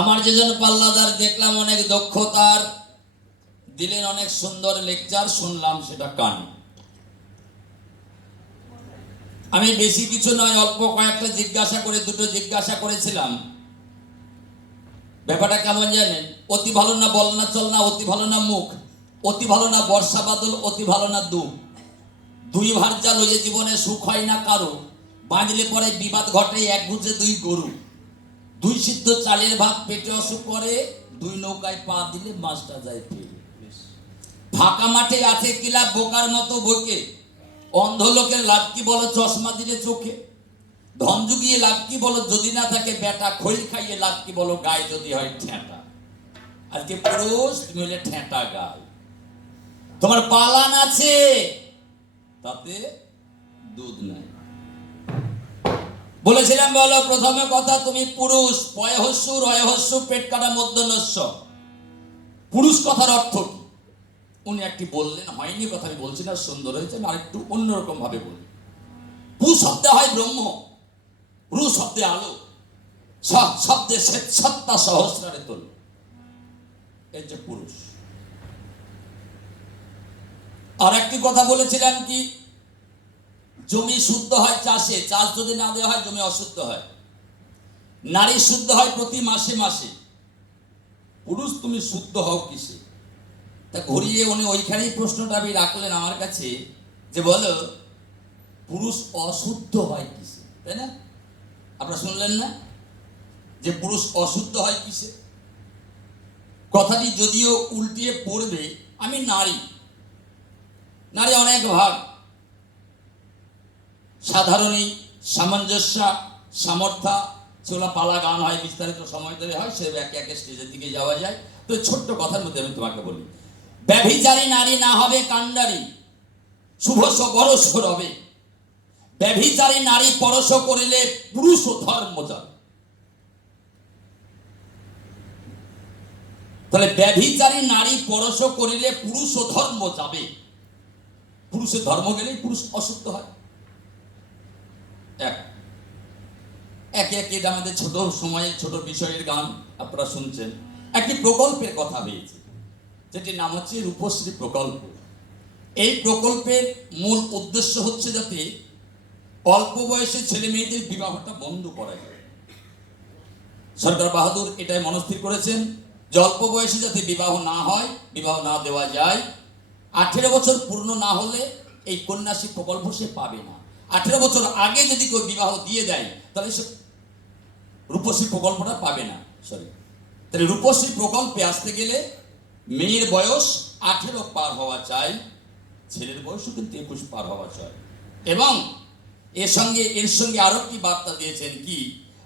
আমার যেজন পাল্লাদার দেখলাম অনেক দক্ষতার, দিলেন অনেক সুন্দর লেকচার, শুনলাম সেটা কান। আমি বেশি কিছু নয়, অল্প কয়েকটা জিজ্ঞাসা করে, দুটো জিজ্ঞাসা করেছিলাম। ব্যাপারটা কেমন জানেন? অতি ভালো না বল না চল না, অতি ভালো না মুখ, অতি ভালো না বর্ষা বাদল, অতি ভালো না দুঃখ দুই ভার যা লইয়ে জীবনে সুখ হয় না কারও, বাঁধলে পরে বিবাদ ঘটে, এক বুঝে দুই গরু। দুই সিদ্ধ চালের ভাত পেটে অসুখ করে দুই নৌকায় পা দিলে মাছটা যায় ফেরে ফাঁকা মাঠে আছে কিলা বোকার মতো বকে অন্ধ লোকের লাভ কি বলো চশমা দিলে চোখে? ধন জুগিয়ে লাভ কি বলো যদি না থাকে বেটা খৈল খাইয়ে লাভ কি বলো গায়ে যদি হয় ঠেঁটা? আজকে পুরুষ তুমি হলে ঠেঁটা গায় তোমার পালান আছে তাতে দুধ নাই। বলেছিলাম, বলো, প্রথমে কথা, তুমি পুরুষ পয়হস্য রয়হস্য পেট কাটা মধ্যনস্য পুরুষ কথার অর্থ কি? উনি একটি বললেন, হয়নি কথা, আমি বলছি না, সুন্দর হয়েছে, আমি আরেকটু অন্যরকম ভাবে বলি। পু শব্দে হয় ব্রহ্ম, রু শব্দে আলো, স শব্দে সত্তা সহস্রারে তোল এই যে পুরুষ। আর একটি কথা বলেছিলাম কি? জমি শুদ্ধ হয় চাষে, চাষ যদি না দেওয়া হয় জমি অশুদ্ধ হয়। নারী শুদ্ধ হয় প্রতি মাসে মাসে। পুরুষ তুমি শুদ্ধ হও কিসে? তা ঘুরিয়ে উনি ওইখানেই প্রশ্নটা আমি রাখলেন আমার কাছে, যে বলো, পুরুষ অশুদ্ধ হয় কিসে? তাই না? আপনারা শুনলেন না? যে পুরুষ অশুদ্ধ হয় কিসে? কথাটি যদিও উল্টিয়ে পড়বে, আমি নারী। নারী অনেক ভাগ। সাধারণই সামঞ্জস্য, সামর্থ্য সেগুলো পালা গান হয়, বিস্তারিত সময় ধরে হয় সে একে একে স্টেজের দিকে যাওয়া যায়। তো ছোট্ট কথার মধ্যে আমি তোমাকে বলি, ব্যভিচারী নারী না হবে কাণ্ডারি শুভস বরস হবে ব্যভিচারী নারী পরশ করিলে পুরুষ ও ধর্ম যাবে তাহলে ব্যভিচারী নারী পরশ করিলে পুরুষ ও ধর্ম যাবে। পুরুষের ধর্ম গেলেই পুরুষ অসুস্থ হয়। এক। একে একে আমাদের ছোট সময়ে, ছোট বিষয়ের গান আপনারা শুনছেন, একটি প্রকল্পের কথা হয়েছে, যেটির নাম হচ্ছে রূপশ্রী প্রকল্প। এই প্রকল্পের মূল উদ্দেশ্য হচ্ছে যাতে অল্প বয়সে ছেলে মেয়েদের বিবাহটা বন্ধ করা যায়। সরকার বাহাদুর এটাই মনস্থির করেছেন যে অল্প বয়সে যাতে বিবাহ না হয়, বিবাহ না দেওয়া যায়, আঠেরো বছর পূর্ণ না হলে এই কন্যাশ্রী প্রকল্প সে পাবে না। আঠেরো বছর আগে যদি কেউ বিবাহ দিয়ে দেয়, তাহলে সে রূপশ্রী প্রকল্পটা পাবে না সরি তাহলে রূপশ্রী প্রকল্পে আসতে গেলে মেয়ের বয়স আঠেরো পার হওয়া চাই, ছেলের বয়সও কিন্তু একুশ পার হওয়া চাই। এবং এর সঙ্গে এর সঙ্গে আরও একটি বার্তা দিয়েছেন কি,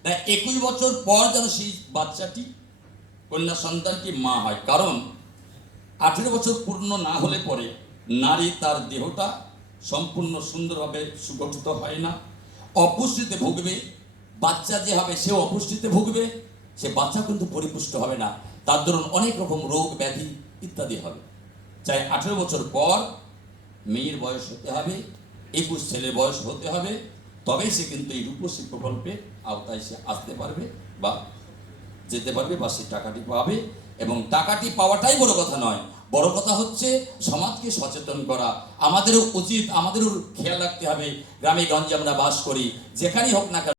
না, একুশ বছর পর যেন সেই বাচ্চাটি, কন্যা সন্তানটি মা হয়। কারণ আঠেরো বছর পূর্ণ না হলে পরে নারী তার দেহটা সম্পূর্ণ সুন্দরভাবে সুগঠিত হয় না। অপুষ্টিতে ভুগবে, বাচ্চা যে হবে সে অপুষ্টিতে ভুগবে, সে বাচ্চা কিন্তু পরিপুষ্ট হবে না। তার দরুন অনেক রকম রোগ, ব্যাধি ইত্যাদি হবে। চাই আঠেরো বছর পর মেয়ের বয়স হতে হবে, একুশ ছেলের বয়স হতে হবে, তবেই সে কিন্তু এই রূপশ্রী প্রকল্পে আওতায় সে আসতে পারবে বা যেতে পারবে বা সে টাকাটি পাবে। এবং টাকাটি পাওয়াটাই বড় কথা নয় বড় কথা হচ্ছে সমাজকে সচেতন করা। আমাদেরও উচিত, আমাদেরও খেয়াল রাখতে হবে, গ্রামে গঞ্জে আমরা বাস করি, যেখানেই হোক না কেন।